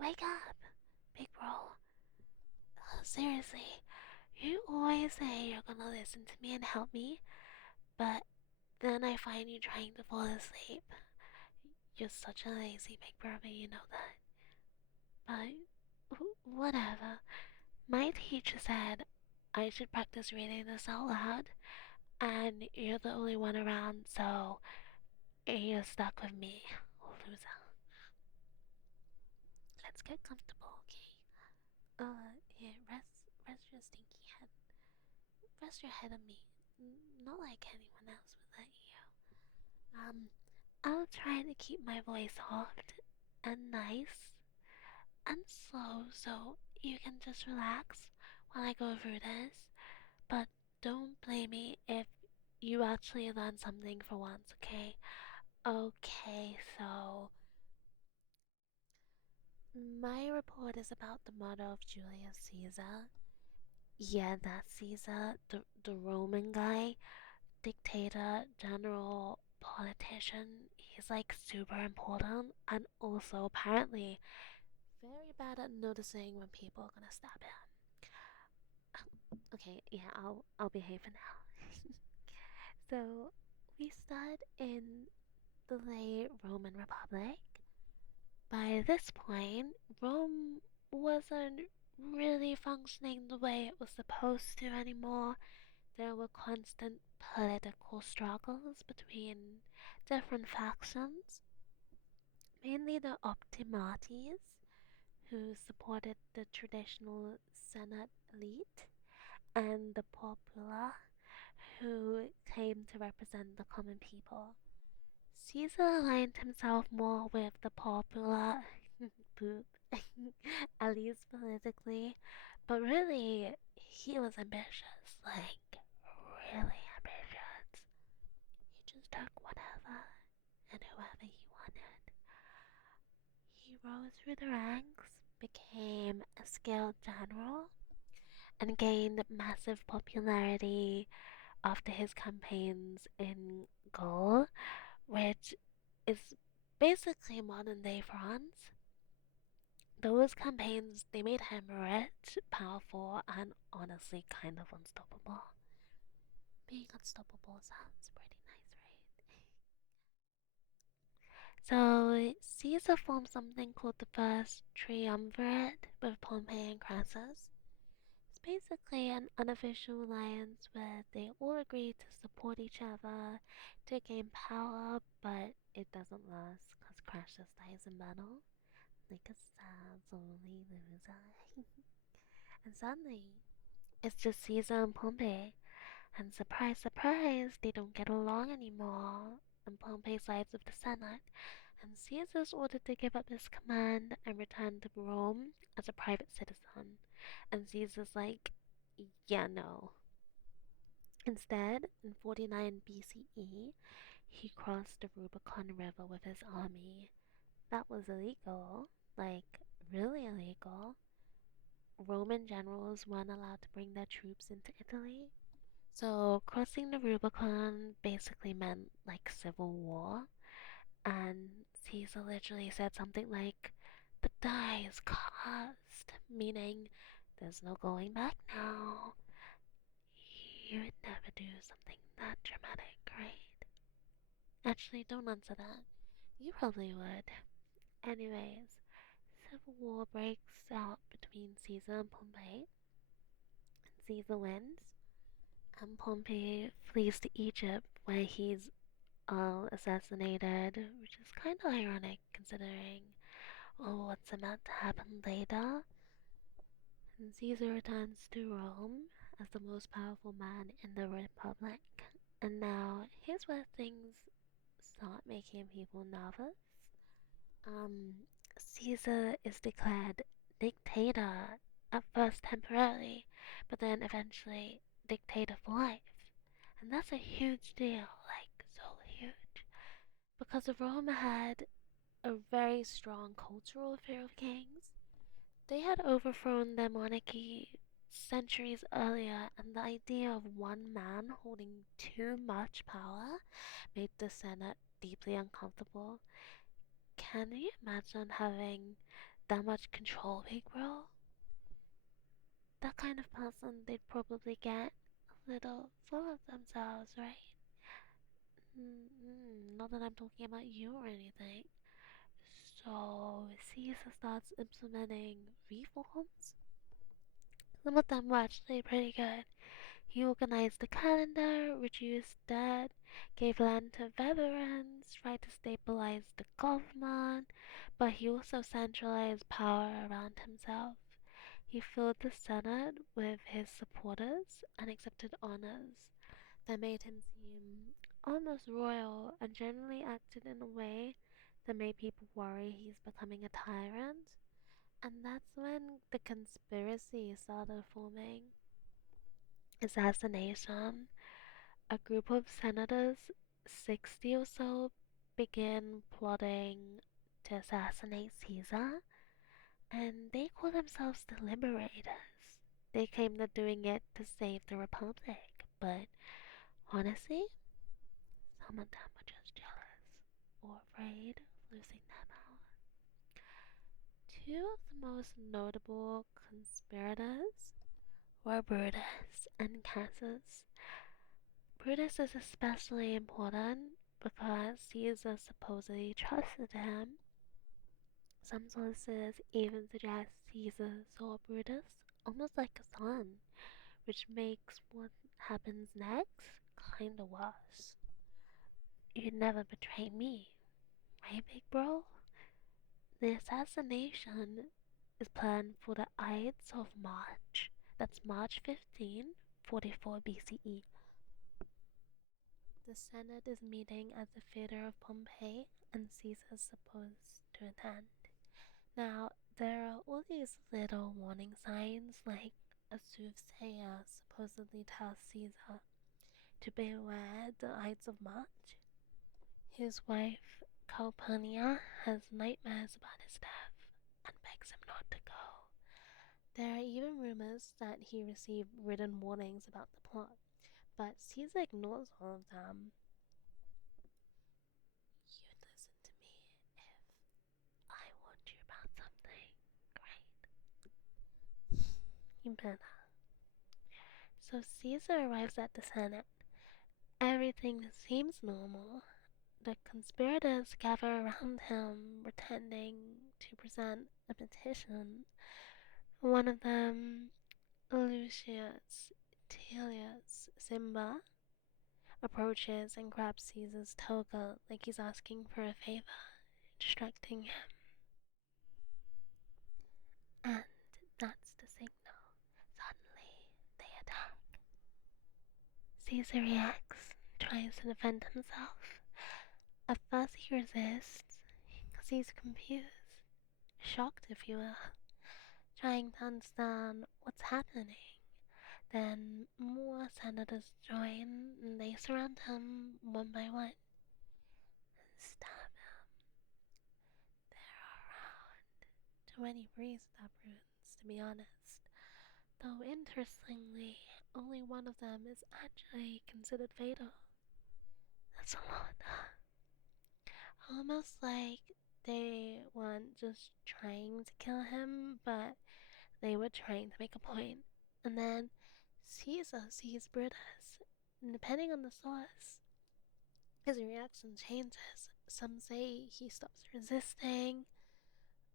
Wake up, big bro. Seriously, you always say you're gonna listen to me and help me, but then I find you trying to fall asleep. You're such a lazy big brother, you know that. But whatever. My teacher said I should practice reading this out loud, and you're the only one around, so you're stuck with me, loser. Let's get comfortable, okay? Here, rest your stinky head. Rest your head on me. Not like anyone else would let you. I'll try to keep my voice soft and nice and slow so you can just relax while I go through this. But don't blame me if you actually learn something for once, okay? Okay, so my report is about the murder of Julius Caesar. Yeah, that's Caesar, the Roman guy, dictator, general, politician. He's like super important and also apparently very bad at noticing when people are gonna stab him. Okay, yeah, I'll behave for now. So we start in the late Roman Republic. By this point, Rome wasn't really functioning the way it was supposed to anymore. There were constant political struggles between different factions, mainly the Optimates, who supported the traditional Senate elite, and the Popula, who came to represent the common people. Caesar aligned himself more with the Popula, poop, at least politically, but really, he was ambitious, like, really ambitious. He just took whatever and whoever he wanted. He rose through the ranks, became a skilled general, and gained massive popularity after his campaigns in Gaul, which is basically modern day France. Those campaigns, they made him rich, powerful, and honestly kind of unstoppable. Being unstoppable sounds pretty nice, right? So Caesar formed something called the First Triumvirate with Pompey and Crassus. It's basically an unofficial alliance where they all agree to support each other to gain power, but it doesn't last because Crassus dies in battle, like a sad, lonely loser. And suddenly, it's just Caesar and Pompey. And surprise, surprise, they don't get along anymore. And Pompey sides with the Senate. And Caesar's ordered to give up his command and return to Rome as a private citizen. And Caesar's like, yeah, no. Instead, in 49 BCE, he crossed the Rubicon River with his army. That was illegal, like, really illegal. Roman generals weren't allowed to bring their troops into Italy. So, crossing the Rubicon basically meant like civil war. And Caesar literally said something like, "The die is cast," meaning there's no going back now. You would never do something that dramatic, right? Actually, don't answer that. You probably would. Anyways, civil war breaks out between Caesar and Pompey. Caesar wins, and Pompey flees to Egypt where he's assassinated, which is kind of ironic considering what's about to happen later. And Caesar returns to Rome as the most powerful man in the Republic. And now, here's where things start making people nervous. Um, Caesar is declared dictator, at first temporarily, but then eventually dictator for life. And that's a huge deal, like, so huge. Because Rome had a very strong cultural fear of kings. They had overthrown their monarchy centuries earlier, and the idea of one man holding too much power made the Senate deeply uncomfortable. Can you imagine having that much control, big bro. That kind of person, they'd probably get a little full of themselves, right? Not that I'm talking about you or anything. So, Caesar starts implementing reforms. Some of them were actually pretty good. He organized the calendar, reduced debt, gave land to veterans, tried to stabilize the government, but he also centralized power around himself. He filled the Senate with his supporters and accepted honors that made him seem almost royal and generally acted in a way that made people worry he's becoming a tyrant. And that's when the conspiracy started forming. Assassination. A group of senators, 60 or so, began plotting to assassinate Caesar, and they call themselves the Liberators. They claim they're doing it to save the Republic, but honestly, some of them were just jealous or afraid of losing their power. Two of the most notable conspirators were Brutus and Cassius. Brutus is especially important because Caesar supposedly trusted him. Some sources even suggest Caesar saw Brutus almost like a son, which makes what happens next kinda worse. You'd never betray me, right, big bro? The assassination is planned for the Ides of March. That's March 15, 44 BCE. The Senate is meeting at the theater of Pompeii, and Caesar's supposed to attend. Now, there are all these little warning signs, like a soothsayer supposedly tells Caesar to beware the Ides of March. His wife, Calpurnia, has nightmares about his death and begs him not to go. There are even rumors that he received written warnings about the plot, but Caesar ignores all of them. You listen to me if I warned you about something, right? You better. So Caesar arrives at the Senate. Everything seems normal. The conspirators gather around him, pretending to present a petition. One of them, Lucius Tilius Simba, approaches and grabs Caesar's toga like he's asking for a favor, distracting him. And that's the signal. Suddenly, they attack. Caesar reacts, tries to defend himself. At first, he resists because he's confused, shocked, if you will, trying to understand what's happening. Then more senators join and they surround him one by one and stab him. There are around 20 pre-stab wounds, to be honest. Though interestingly, only one of them is actually considered fatal. That's a lot. Almost like they weren't just trying to kill him, but they were trying to make a point. And then Caesar sees Brutus, and depending on the source, his reaction changes. Some say he stops resisting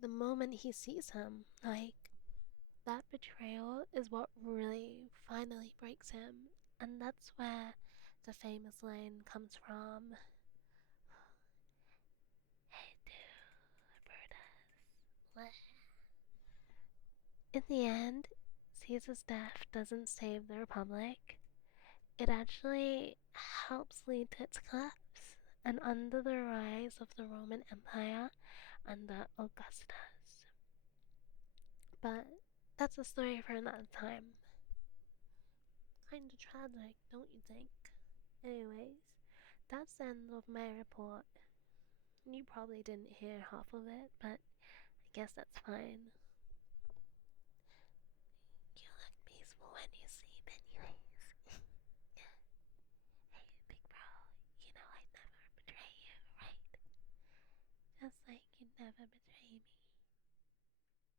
the moment he sees him. Like, that betrayal is what really finally breaks him. And that's where the famous line comes from. Hey, dude, Brutus. In the end, Caesar's death doesn't save the Republic. It actually helps lead to its collapse and under the rise of the Roman Empire under Augustus. But that's a story for another time. Kinda tragic, don't you think? Anyways, that's the end of my report. You probably didn't hear half of it, but I guess that's fine.